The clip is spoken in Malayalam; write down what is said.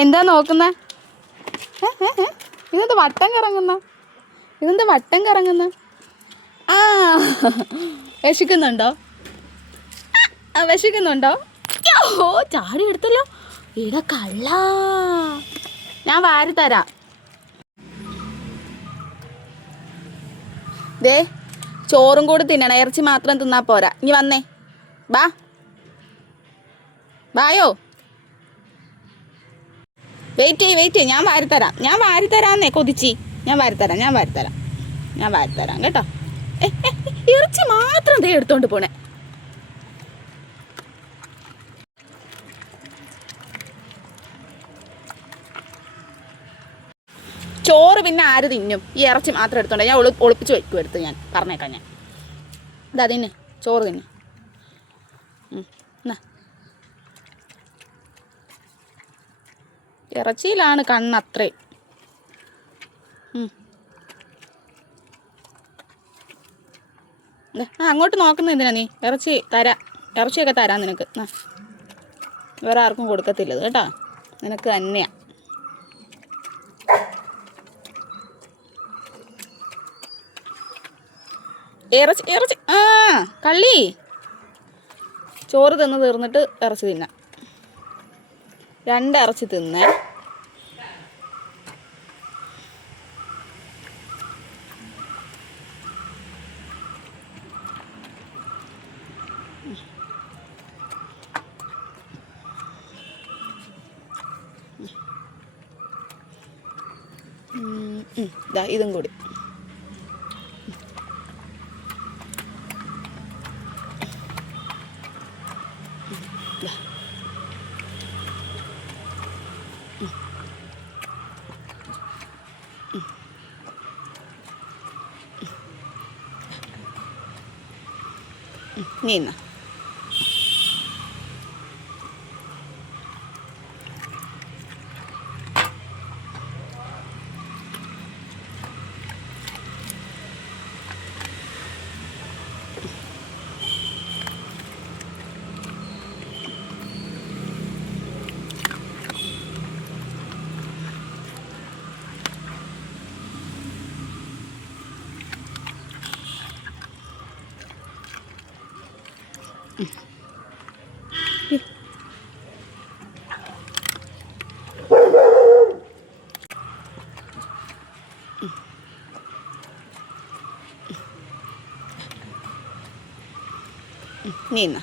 എന്താ നോക്കുന്ന? ഇതെന്താ വട്ടം കറങ്ങുന്ന? ആ വിശക്കുന്നുണ്ടോ? ഓ ചാടി എടുത്തല്ലോ. ഇട കള്ള, ഞാൻ വാരി തരാം. ദേ ചോറും കൂടി തിന്നണം, ഇറച്ചി മാത്രം തിന്നാ പോരാ. ഇനി വന്നേ, ബായോ. വെയിറ്റ് ചെയ്യ്, ഞാൻ വാരി തരാന്നേ കൊതിച്ചി. ഞാൻ വാരിത്തരാം കേട്ടോ. ഇറച്ചി മാത്രം ദേ എടുത്തോണ്ട് പോണേ. ചോറ് പിന്നെ ആര് തിന്നും? ഈ ഇറച്ചി മാത്രം എടുത്തോണ്ട് ഞാൻ ഒളിപ്പിച്ച് വയ്ക്കും. എടുത്ത് ഞാൻ പറഞ്ഞേക്കാം. ഞാൻ ഇതാ തിന്നെ, ചോറ് തിന്നെ. ഇറച്ചിയിലാണ് കണ്ണത്രേ. അങ്ങോട്ട് നോക്കുന്ന എന്തിനാ നീ? ഇറച്ചിയൊക്കെ തരാം നിനക്ക്. വേറെ ആർക്കും കൊടുക്കത്തില്ലത് കേട്ടോ, നിനക്ക് തന്നെയാ. ഇറച്ചി ആ കള്ളി. ചോറ് തിന്ന് തീർന്നിട്ട് ഇറച്ചി തിന്നാം. 2 ഇറച്ചി തിന്നേ. ഇതും കൂടി. നീ എന്നാ നീ എന്നാ